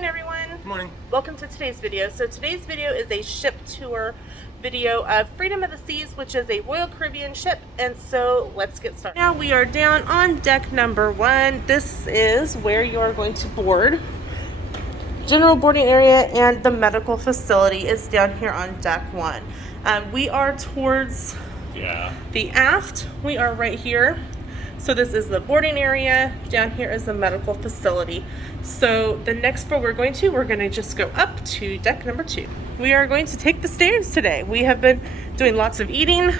morning, everyone. Good morning. Welcome to today's video. So today's video is a ship tour video of Freedom of the Seas, which is a Royal Caribbean ship. And so let's get started. Now we are down on deck number 1. This is where you are going to board. General boarding area and the medical facility is down here on deck 1. We are towards the aft. We are right here. So this is the boarding area. Down here is the medical facility. So the next floor we're going to just go up to deck number 2. We are going to take the stairs today. We have been doing lots of eating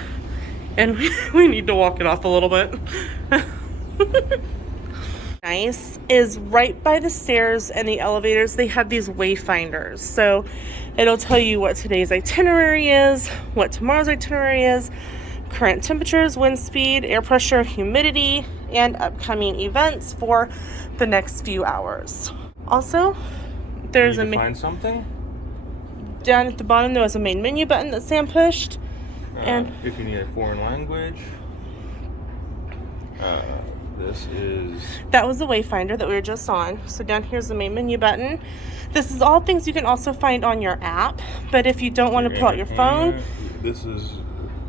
and we need to walk it off a little bit. Nice is right by the stairs and the elevators, they have these wayfinders. So it'll tell you what today's itinerary is, what tomorrow's itinerary is, current temperatures, wind speed, air pressure, humidity, and upcoming events for the next few hours. Also, there's a find something down at the bottom. There was a main menu button that Sam pushed, and if you need a foreign language, that was the wayfinder that we were just on. So down here's the main menu button. This is all things you can also find on your app, but if you don't want to pull out your phone, this is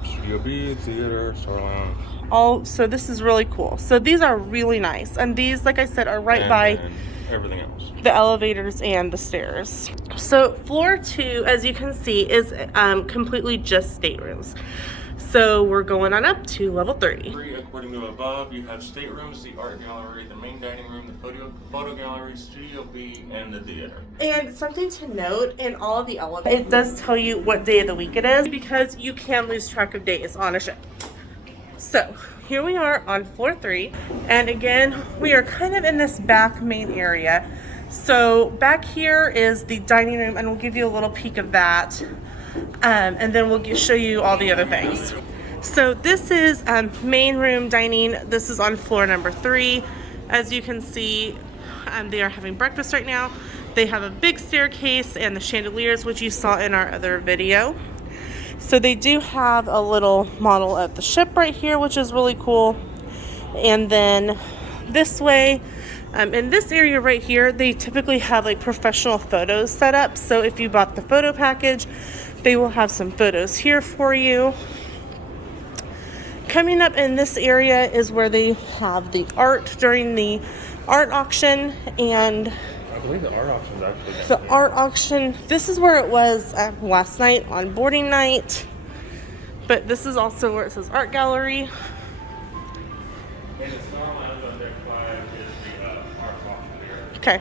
Studio B, theater, Star Lounge. So this is really cool. So these are really nice, and these, like I said, are right by everything else, the elevators and the stairs. So floor 2, as you can see, is completely just staterooms. So we're going on up to level 3. According to above, you have staterooms, the art gallery, the main dining room, the photo gallery, Studio B, and the theater. And something to note, in all of the elevators, it does tell you what day of the week it is, because you can lose track of days on a ship. So here we are on floor 3, and again, we are kind of in this back main area. So back here is the dining room, and we'll give you a little peek of that. And then we'll show you all the other things. So this is main room dining. This is on floor number 3. As you can see, they are having breakfast right now. They have a big staircase and the chandeliers, which you saw in our other video. So they do have a little model of the ship right here, which is really cool. And then this way, in this area right here, they typically have like professional photos set up. So if you bought the photo package, they will have some photos here for you. Coming up in this area is where they have the art during the art auction, and I believe the art auction is actually the art auction. This is where it was last night on boarding night, but this is also where it says art gallery. And the Star Lounge on deck 5 is the art auction. Okay,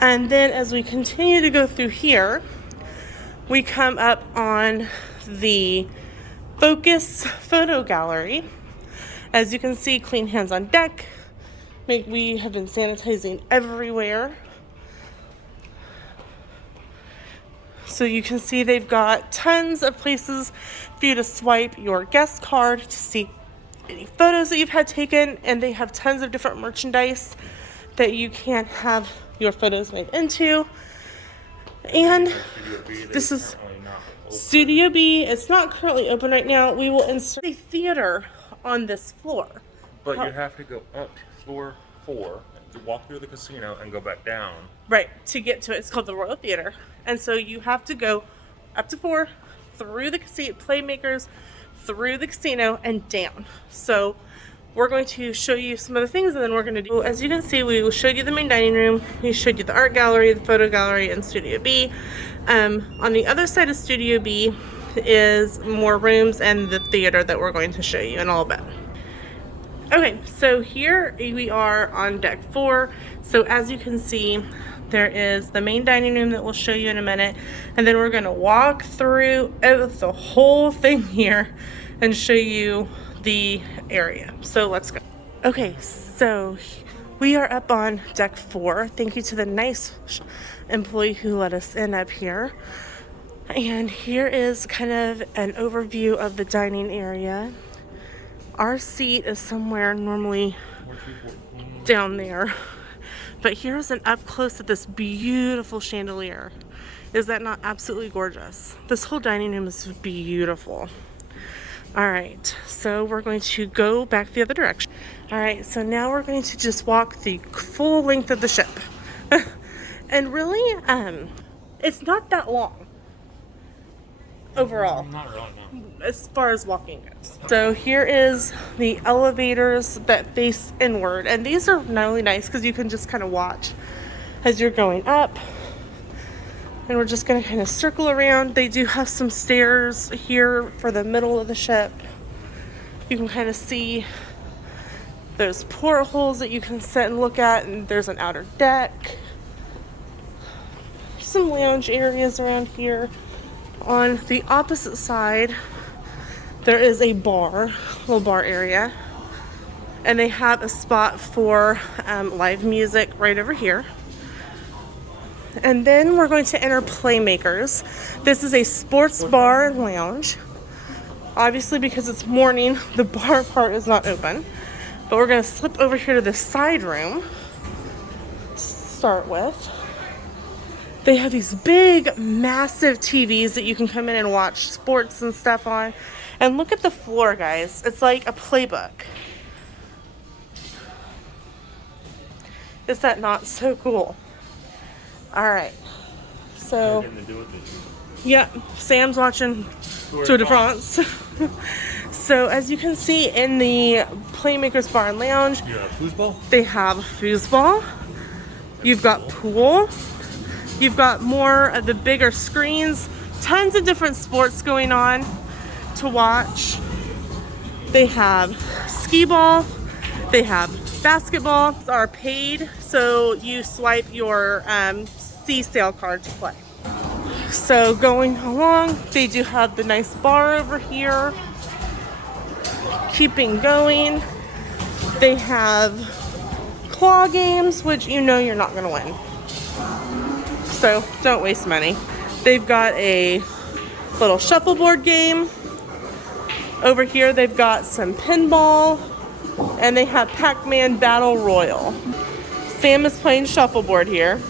and then as we continue to go through here, we come up on the Focus photo gallery. As you can see, clean hands on deck. We have been sanitizing everywhere. So you can see they've got tons of places for you to swipe your guest card to see any photos that you've had taken, and they have tons of different merchandise that you can have your photos made into. And this is Studio B. It's not currently open right now. We will insert a theater on this floor. But you have to go up to floor 4, to walk through the casino, and go back down. Right, to get to it. It's called the Royal Theater. And so you have to go up to 4, through the casino, playmakers, through the casino, and down. So we're going to show you some of the things, and then we're going to do, as you can see, we will show you the main dining room, we showed you the art gallery, the photo gallery, and Studio B. On the other side of Studio B is more rooms and the theater that we're going to show you in a little bit. Okay, so here we are on deck 4. So as you can see, there is the main dining room that we'll show you in a minute, and then we're going to walk through the whole thing here and show you the area. So let's go. Okay, so we are up on deck 4. Thank you to the nice employee who let us in up here. And here is kind of an overview of the dining area. Our seat is somewhere normally down there, but here's an up close at this beautiful chandelier. Is that not absolutely gorgeous? This whole dining room is beautiful. All right, so we're going to go back the other direction. All right, so now we're going to just walk the full length of the ship. And really, it's not that long overall. Not really, no. As far as walking goes. So here is the elevators that face inward, and these are really nice because you can just kind of watch as you're going up. And we're just going to kind of circle around. They do have some stairs here for the middle of the ship. You can kind of see there's portholes that you can sit and look at, and there's an outer deck. Some lounge areas around here. On the opposite side, there is a bar, little bar area, and they have a spot for live music right over here. And then we're going to enter Playmakers. This is a sports bar and lounge. Obviously, because it's morning, the bar part is not open, but we're going to slip over here to the side room to start with. They have these big, massive TVs that you can come in and watch sports and stuff on. And look at the floor, guys. It's like a playbook. Is that not so cool? All right. So, yeah, Sam's watching Tour de France. So, as you can see in the Playmakers Bar and Lounge, they have a foosball. You've got pool. You've got more of the bigger screens, tons of different sports going on to watch. They have skee ball, they have basketball. These are paid, so you swipe your sea sail card to play. So going along, they do have the nice bar over here. Keeping going, they have claw games, which you know you're not going to win. So don't waste money. They've got a little shuffleboard game. Over here they've got some pinball, and they have Pac-Man Battle Royal. Sam is playing shuffleboard here.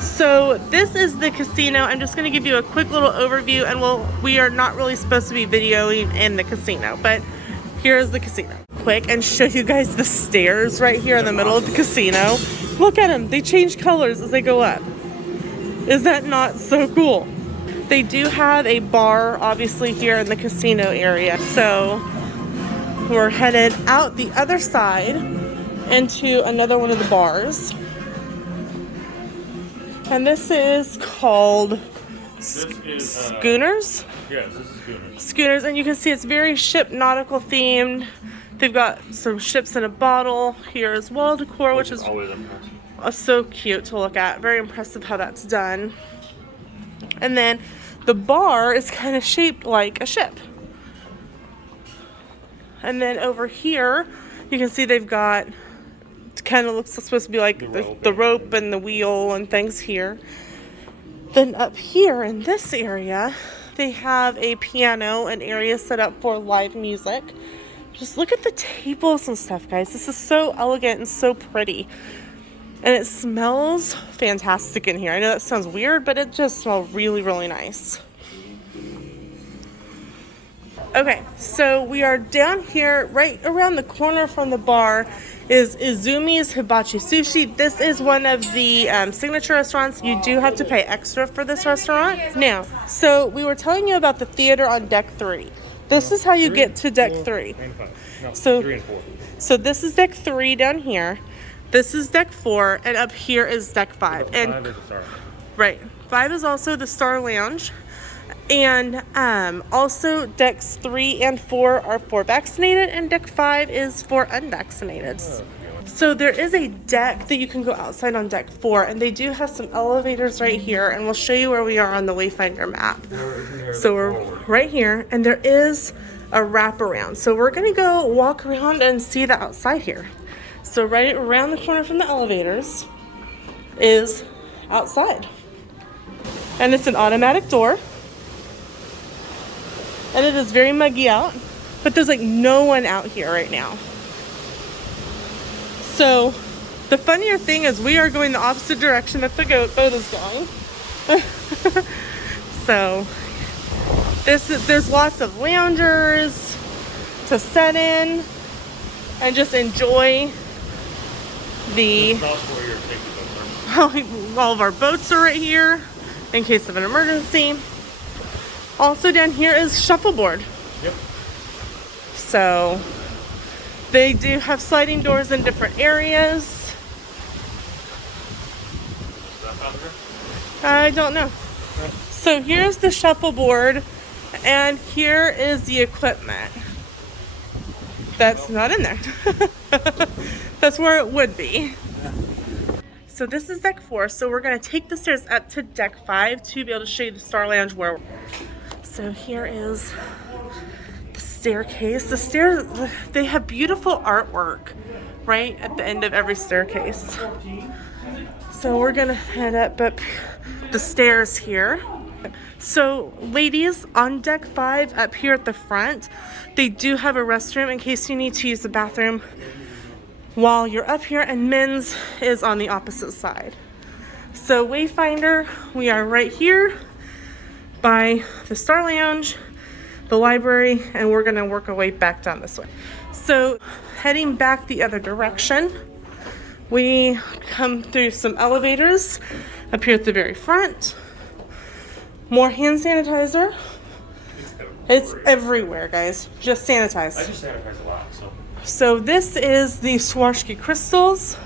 So this is the casino. I'm just going to give you a quick little overview, and we are not really supposed to be videoing in the casino, but here's the casino. Quick and show you guys the stairs right here in the middle of the casino. Look at them. They change colors as they go up. Is that not so cool? They do have a bar, obviously, here in the casino area. So we're headed out the other side into another one of the bars. And this is called Schooners? Yes, this is Schooners. Schooners, and you can see it's very ship nautical themed. They've got some ships in a bottle here as well, decor, which is always impressive. So cute to look at. Very impressive how that's done. And then the bar is kind of shaped like a ship. And then over here, you can see they've got, it kind of looks supposed to be like the rope and the wheel and things here. Then up here in this area, they have a piano, an area set up for live music. Just look at the tables and stuff, guys. This is so elegant and so pretty. And it smells fantastic in here. I know that sounds weird, but it just smells really, really nice. Okay, so we are down here, right around the corner from the bar is Izumi's Hibachi Sushi. This is one of the signature restaurants. You do have to pay extra for this restaurant. Now, so we were telling you about the theater on deck 3. This is how you get to deck 3. So 3 and 4. So this is deck 3 down here. This is deck 4, and up here is deck 5. And 5 is the Star. right, 5 is also the Star Lounge, and also decks 3 and 4 are for vaccinated, and deck 5 is for unvaccinated. So there is a deck that you can go outside on deck 4, and they do have some elevators right here, and we'll show you where we are on the Wayfinder map. So we're right here, and there is a wraparound. So we're gonna go walk around and see the outside here. So right around the corner from the elevators is outside. And it's an automatic door. And it is very muggy out, but there's like no one out here right now. So the funnier thing is we are going the opposite direction that the boat is going. So there's lots of loungers to set in and just enjoy The This is also where your safety boots are. all of our boats are right here in case of an emergency. Also down here is shuffleboard. Yep. So they do have sliding doors in different areas. Stuff out there? I don't know. So here's the shuffleboard, and here is the equipment. That's not in there. That's where it would be. So this is deck 4, so we're gonna take the stairs up to deck 5 to be able to show you the Star Lounge where. So here is the staircase. The stairs, they have beautiful artwork right at the end of every staircase. So we're gonna head up the stairs here. So ladies, on deck 5 up here at the front, they do have a restroom in case you need to use the bathroom while you're up here, and men's is on the opposite side. So Wayfinder, we are right here by the Star Lounge, the library, and we're gonna work our way back down this way. So heading back the other direction, we come through some elevators up here at the very front. More hand sanitizer. It's everywhere, guys. Just sanitize. I just sanitize a lot, so. So this is the Swarovski Crystals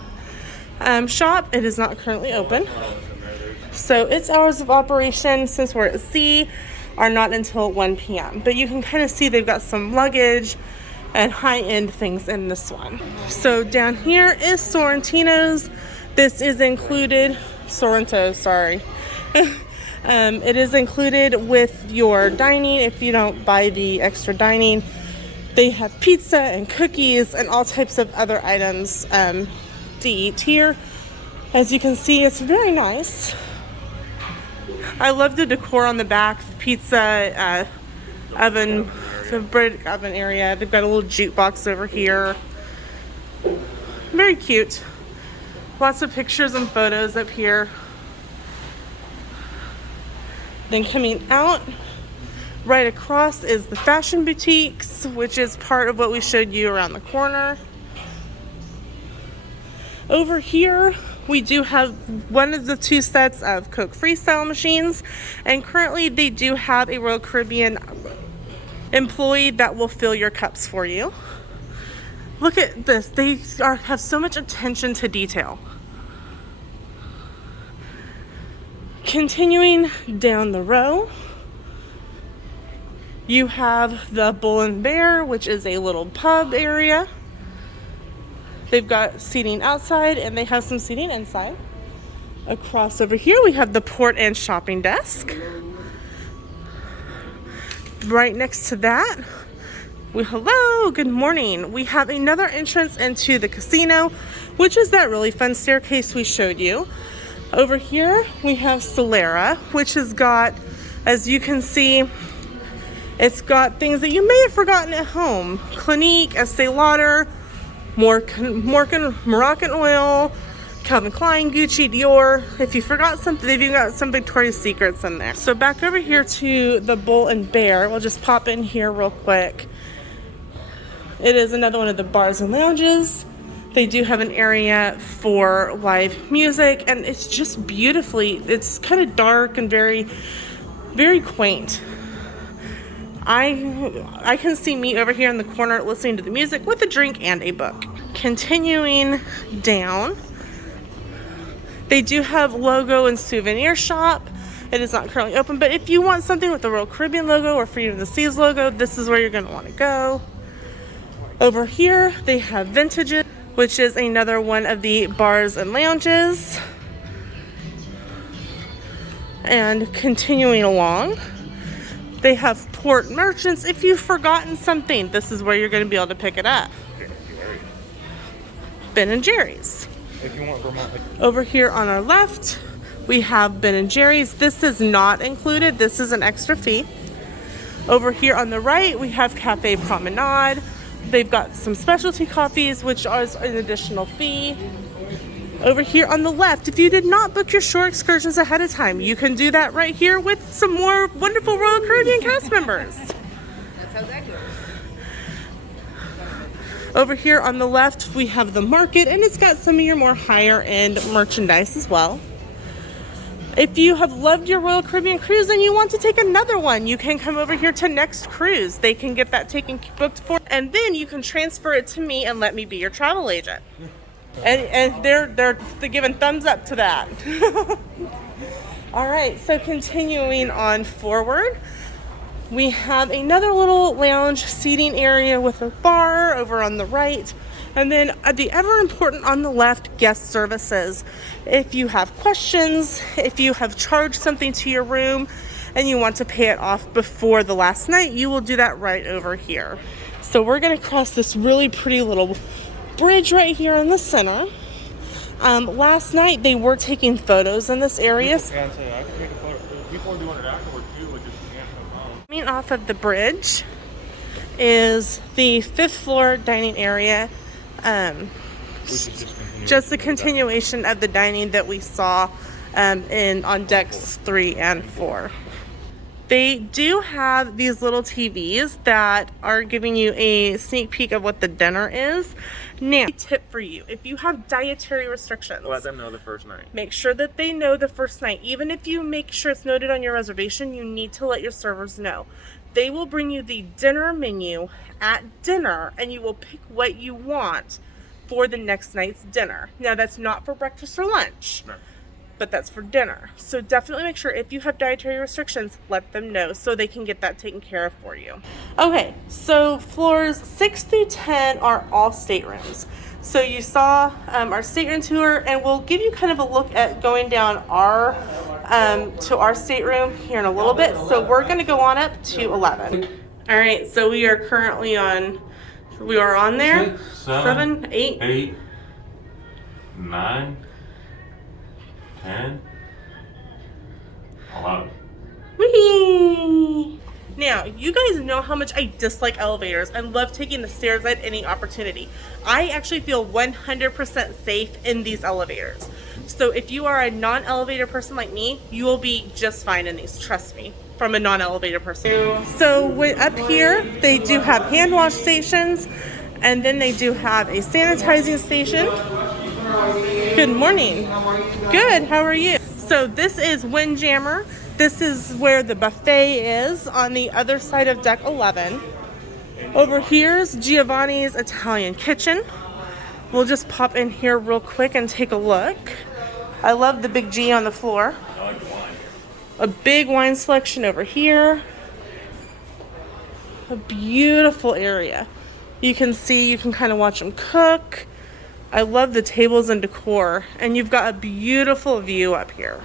shop. It is not currently open. So its hours of operation, since we're at sea, are not until 1 p.m. But you can kind of see they've got some luggage and high-end things in this one. So down here is Sorrentino's. This is included, Sorrento, sorry. It is included with your dining if you don't buy the extra dining. They have pizza and cookies and all types of other items to eat here. As you can see, it's very nice. I love the decor on the back, the pizza oven, the bread oven area. They've got a little jukebox over here. Very cute. Lots of pictures and photos up here. Then coming out, right across is the fashion boutiques, which is part of what we showed you around the corner. Over here, we do have one of the 2 sets of Coke Freestyle machines, and currently they do have a Royal Caribbean employee that will fill your cups for you. Look at this. They have so much attention to detail. Continuing down the row, you have the Bull and Bear, which is a little pub area. They've got seating outside and they have some seating inside. Across over here, we have the port and shopping desk. Right next to that, hello, good morning. We have another entrance into the casino, which is that really fun staircase we showed you. Over here, we have Solera, which has got, as you can see, it's got things that you may have forgotten at home. Clinique, Estee Lauder, Moroccan Oil, Calvin Klein, Gucci, Dior. If you forgot something, they've even got some Victoria's Secrets in there. So back over here to the Bull and Bear. We'll just pop in here real quick. It is another one of the bars and lounges. They do have an area for live music, and it's just beautifully, it's kind of dark and very, very quaint. I can see me over here in the corner listening to the music with a drink and a book. Continuing down, they do have logo and souvenir shop. It is not currently open, but if you want something with the Royal Caribbean logo or Freedom of the Seas logo, this is where you're going to want to go. Over here, they have Vintages, which is another one of the bars and lounges. And continuing along, they have port merchants. If you've forgotten something, this is where you're going to be able to pick it up. Ben and Jerry's. If you want Vermont. Over here on our left, we have Ben and Jerry's. This is not included. This is an extra fee. Over here on the right, we have Cafe Promenade. They've got some specialty coffees, which are an additional fee. Over here on the left, if you did not book your shore excursions ahead of time, you can do that right here with some more wonderful Royal Caribbean cast members. That's how that goes. Over here on the left, we have the market, and it's got some of your more higher end merchandise as well. If you have loved your Royal Caribbean cruise and you want to take another one, you can come over here to Next Cruise. They can get that booked for, and then you can transfer it to me and let me be your travel agent. And they're giving thumbs up to that. All right, so continuing on forward, we have another little lounge seating area with a bar over on the right. And then the ever important on the left, guest services. If you have questions, if you have charged something to your room and you want to pay it off before the last night, you will do that right over here. So we're gonna cross this really pretty little bridge right here in the center. Last night they were taking photos in this area. People are doing it afterward too, but just can't come home. Coming off of the bridge is the 5th floor dining area. Which is just a continuation of the dining that we saw on decks 3 and 4. They do have these little TVs that are giving you a sneak peek of what the dinner is. Now, a tip for you, if you have dietary restrictions, Let them know the first night. make sure that they know the first night. Even if you make sure it's noted on your reservation, you need to let your servers know. They will bring you the dinner menu at dinner, and you will pick what you want for the next night's dinner. Now, that's not for breakfast or lunch, No. but that's for dinner. So definitely make sure if you have dietary restrictions, let them know so they can get that taken care of for you. Okay, so floors 6 through 10 are all staterooms. So you saw our stateroom tour, and we'll give you kind of a look at going down our to our stateroom here in a little bit. So we're going to go on up to 11. All right, so we are currently on. We are on there. 7, 8, 8, 9, 10, 11. Whee! Now, you guys know how much I dislike elevators and love taking the stairs at any opportunity. I actually feel 100% safe in these elevators. So if you are a non-elevator person like me, you will be just fine in these, trust me, from a non-elevator person. So up here, they do have hand wash stations, and then they do have a sanitizing station. Good morning. Good, how are you? So this is Windjammer. This is where the buffet is on the other side of deck 11. Over here's Giovanni's Italian Kitchen. We'll just pop in here real quick and take a look. I love the big G on the floor. I like wine. A big wine selection over here. A beautiful area. You can see, you can kind of watch them cook. I love the tables and decor, and you've got a beautiful view up here.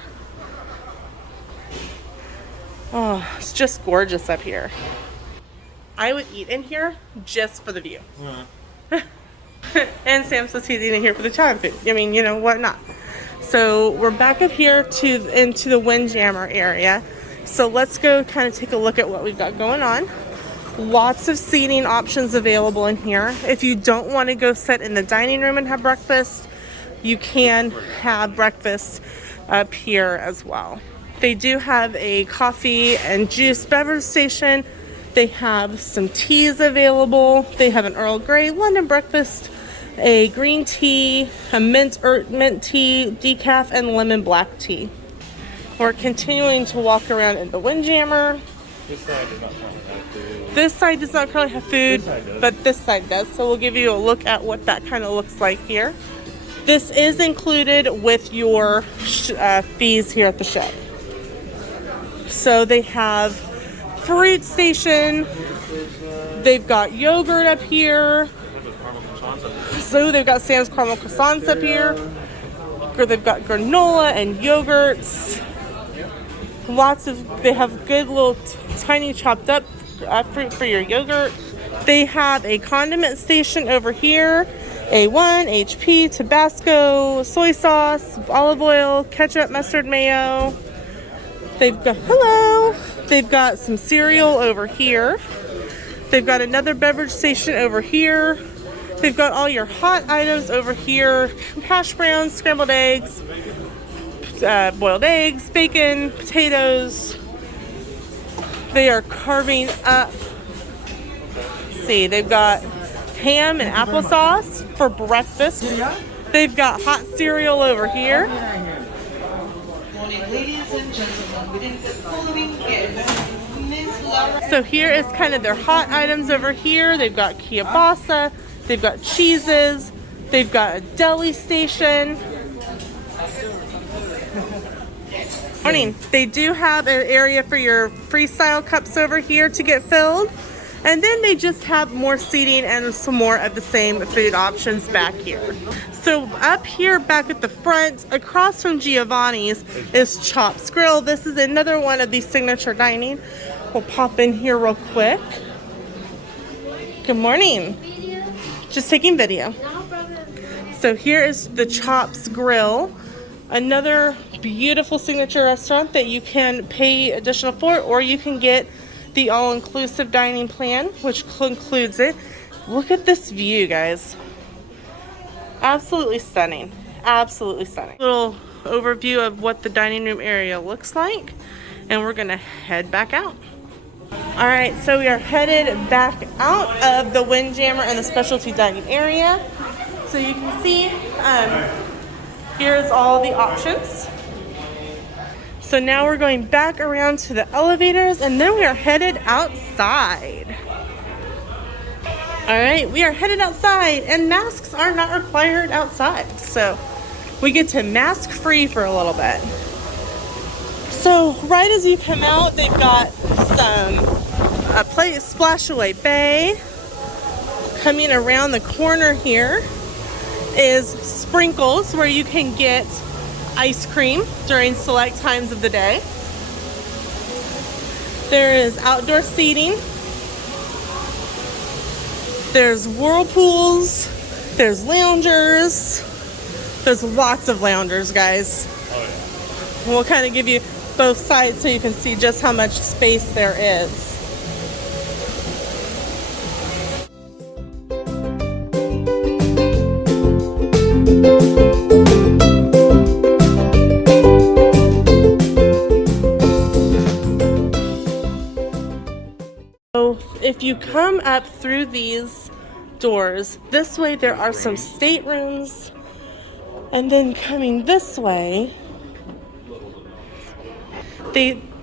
Oh, it's just gorgeous up here. I would eat in here just for the view. And Sam says he's eating here for the Italian food. I mean, you know, what not? So we're back up here into the Windjammer area. So let's go kind of take a look at what we've got going on. Lots of seating options available in here. If you don't want to go sit in the dining room and have breakfast, you can have breakfast up here as well. They do have a coffee and juice beverage station. They have some teas available. They have an Earl Grey London breakfast, a green tea, a mint tea, decaf, and lemon black tea. We're continuing to walk around in the Windjammer. This side does not currently have food. This side does not currently have food, This side does. but this side does. So we'll give you a look at what that kind of looks like here. This is included with your fees here at the ship. So they have fruit station. They've got yogurt up here. So they've got Sam's caramel croissants up here. They've got granola and yogurts. They have good little tiny chopped up fruit for your yogurt. They have a condiment station over here. A1, HP, Tabasco, soy sauce, olive oil, ketchup, mustard, mayo. They've got some cereal over here. They've got another beverage station over here. They've got all your hot items over here. Hash browns, scrambled eggs, boiled eggs, bacon, potatoes. They are carving up. See, they've got ham and applesauce for breakfast. They've got hot cereal over here. Morning, ladies and gentlemen. Within the following guests, Miss Laura. So here is kind of their hot items over here. They've got kielbasa, they've got cheeses, they've got a deli station. Morning. They do have an area for your freestyle cups over here to get filled. And then they just have more seating and some more of the same food options back here. So up here back at the front, across from Giovanni's, is Chops Grill. This is another one of these signature dining. We'll pop in here real quick. Good morning. Just taking video. So here is the Chops Grill. Another beautiful signature restaurant that you can pay additional for, or you can get the all-inclusive dining plan, which includes it. Look at this view, guys. Absolutely stunning. Absolutely stunning. Little overview of what the dining room area looks like, and we're gonna head back out. All right, so we are headed back out of the Windjammer and the specialty dining area. So you can see, here's all the options. So now we're going back around to the elevators, and then we are headed outside. All right, we are headed outside, and masks are not required outside. So we get to mask free for a little bit. So right as you come out, they've got a place, Splash Away Bay. Coming around the corner here is Sprinkles, where you can get ice cream during select times of the day. There is outdoor seating. There's whirlpools. There's loungers. There's lots of loungers, guys. Oh, yeah. We'll kind of give you both sides so you can see just how much space there is. So if you come up through these doors, this way there are some staterooms, and then coming this way,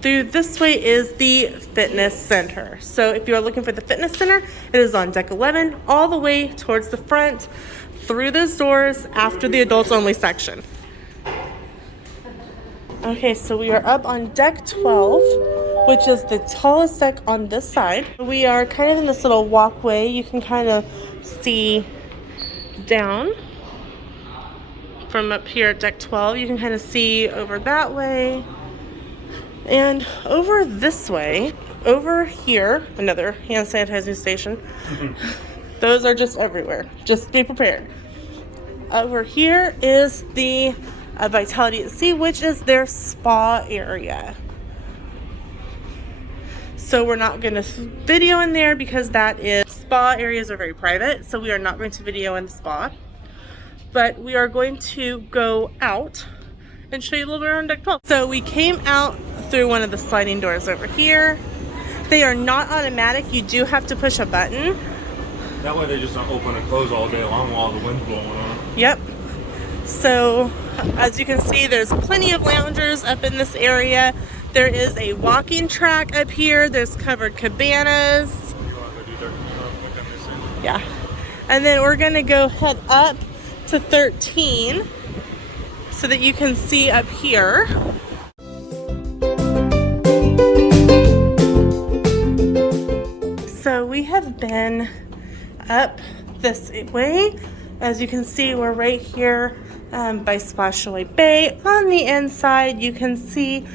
through this way is the fitness center. So if you are looking for the fitness center, it is on deck 11, all the way towards the front, through those doors after the adults only section. Okay, so we are up on deck 12, which is the tallest deck on this side. We are kind of in this little walkway. You can kind of see down from up here at deck 12. You can kind of see over that way. And over this way, over here, another hand sanitizing station. Those are just everywhere. Just be prepared. Over here is the Vitality at Sea, which is their spa area. So we're not going to video in there because that is, spa areas are very private. So we are not going to video in the spa. But we are going to go out and show you a little bit around deck 12. So we came out through one of the sliding doors over here. They are not automatic. You do have to push a button. That way they just don't open and close all day long while the wind's blowing on. Yep. So as you can see, there's plenty of loungers up in this area. There is a walking track up here. There's covered cabanas. Yeah. And then we're gonna go head up to 13 so that you can see up here. So we have been up this way. As you can see, we're right here by Splash Away Bay. On the inside, you can see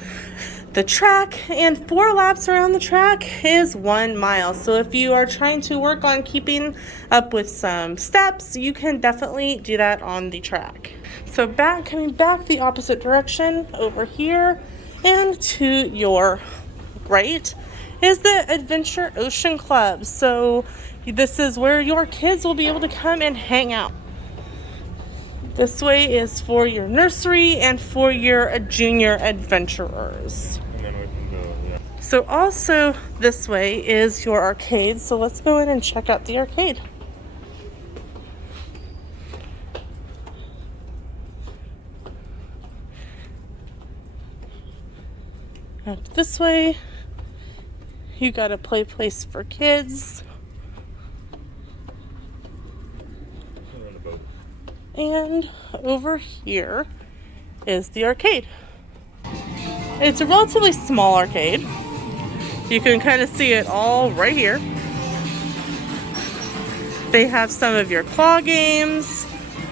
the track, and 4 laps around the track is 1 mile. So if you are trying to work on keeping up with some steps, you can definitely do that on the track. So coming back the opposite direction over here, and to your right is the Adventure Ocean Club. So this is where your kids will be able to come and hang out. This way is for your nursery and for your junior adventurers. And then we can go, yeah. So also this way is your arcade. So let's go in and check out the arcade. Out this way, you got a play place for kids. And over here is the arcade. It's a relatively small arcade. You can kind of see it all right here. They have some of your claw games.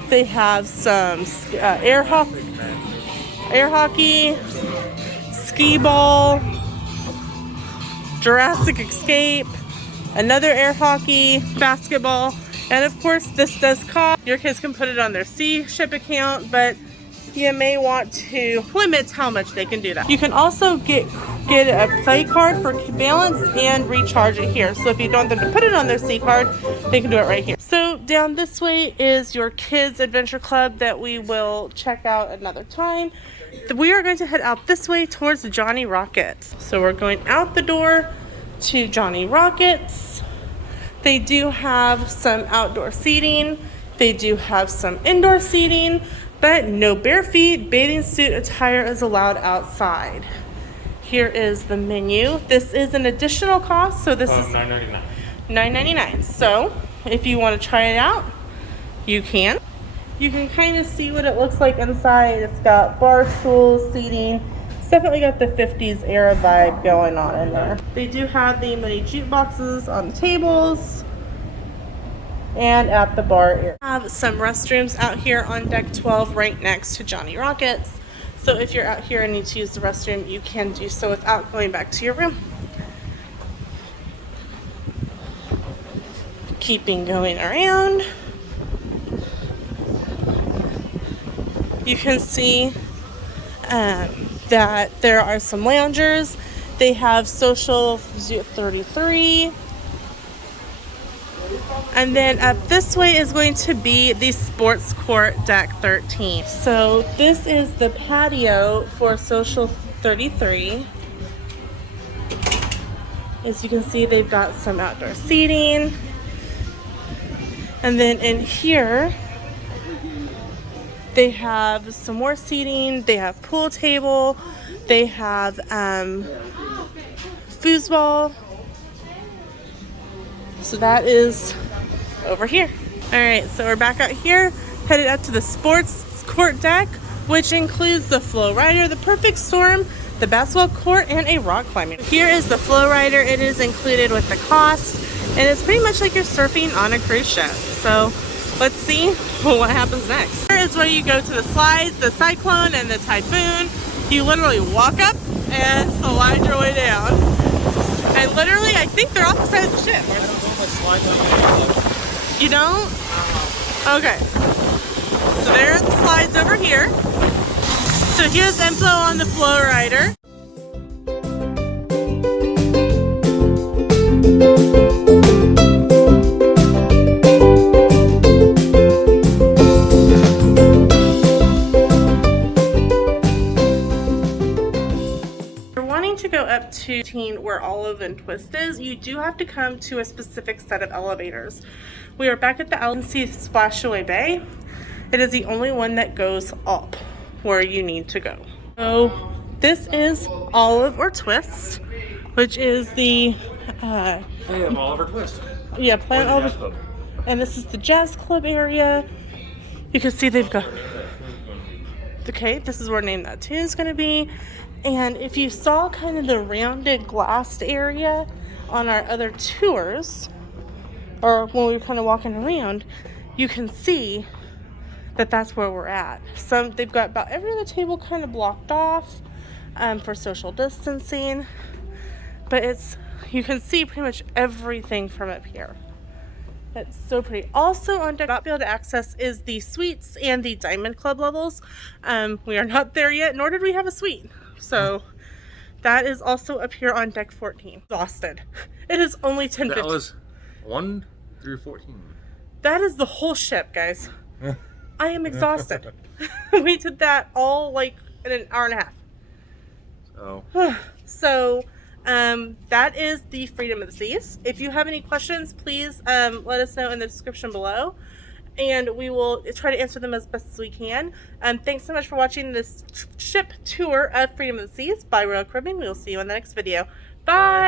They have some air hockey, skee ball, Jurassic Escape, another air hockey, basketball, and of course this does cost. Your kids can put it on their Sea Ship account, but you may want to limit how much they can do that. You can also get a play card for balance and recharge it here. So if you don't want them to put it on their C card, they can do it right here. So down this way is your kids adventure club that we will check out another time. We are going to head out this way towards Johnny Rockets. So we're going out the door to Johnny Rockets. They do have some outdoor seating. They do have some indoor seating, but no bare feet. Bathing suit attire is allowed outside. Here is the menu. This is an additional cost, so this is $9.99. $9.99. So if you want to try it out, you can. You can kind of see what it looks like inside. It's got bar stools, seating. It's definitely got the 50s era vibe going on in there. They do have the mini jukeboxes on the tables and at the bar area. Have some restrooms out here on deck 12 right next to Johnny Rockets. So if you're out here and need to use the restroom, you can do so without going back to your room. Keeping going around, you can see that there are some loungers. They have Social 33. And then up this way is going to be the sports court deck 13. So this is the patio for Social 33. As you can see, they've got some outdoor seating. And then in here, they have some more seating. They have pool table. They have foosball. So that is over here. All right, so we're back out here, headed out to the sports court deck, which includes the Flowrider, the Perfect Storm, the basketball court, and a rock climbing. Here is the Flowrider. It is included with the cost, and it's pretty much like you're surfing on a cruise ship. So let's see what happens next. Here is where you go to the slides, the Cyclone and the Typhoon. You literally walk up and slide your way down. And literally, I think they're off the side of the ship. You don't? Okay. So there are the slides over here. So here's info on the Flowrider. To go up to where Olive and Twist is, you do have to come to a specific set of elevators. We are back at the LNC Splashaway Bay. It is the only one that goes up where you need to go. So this is Olive or Twist, which is the Planet Olive or Twist. Yeah, Planet Olive. And this is the Jazz Club area. You can see they've got. Okay, this is where Name That Tune is going to be. And if you saw kind of the rounded glassed area on our other tours, or when we were kind of walking around, you can see that that's where we're at. They've got about every other table kind of blocked off for social distancing, but you can see pretty much everything from up here. It's so pretty. Also on deck, not be able to access is the suites and the Diamond Club levels. We are not there yet, nor did we have a suite. So that is also up here on deck 14. Exhausted. It is only 10:50. That was 1 through 14. That is the whole ship, guys. I am exhausted. We did that all like in an hour and a half. So that is the Freedom of the Seas. If you have any questions, please let us know in the description below. and we will try to answer them as best as we can. Thanks so much for watching this ship tour of Freedom of the Seas by Royal Caribbean. We will see you in the next video. Bye!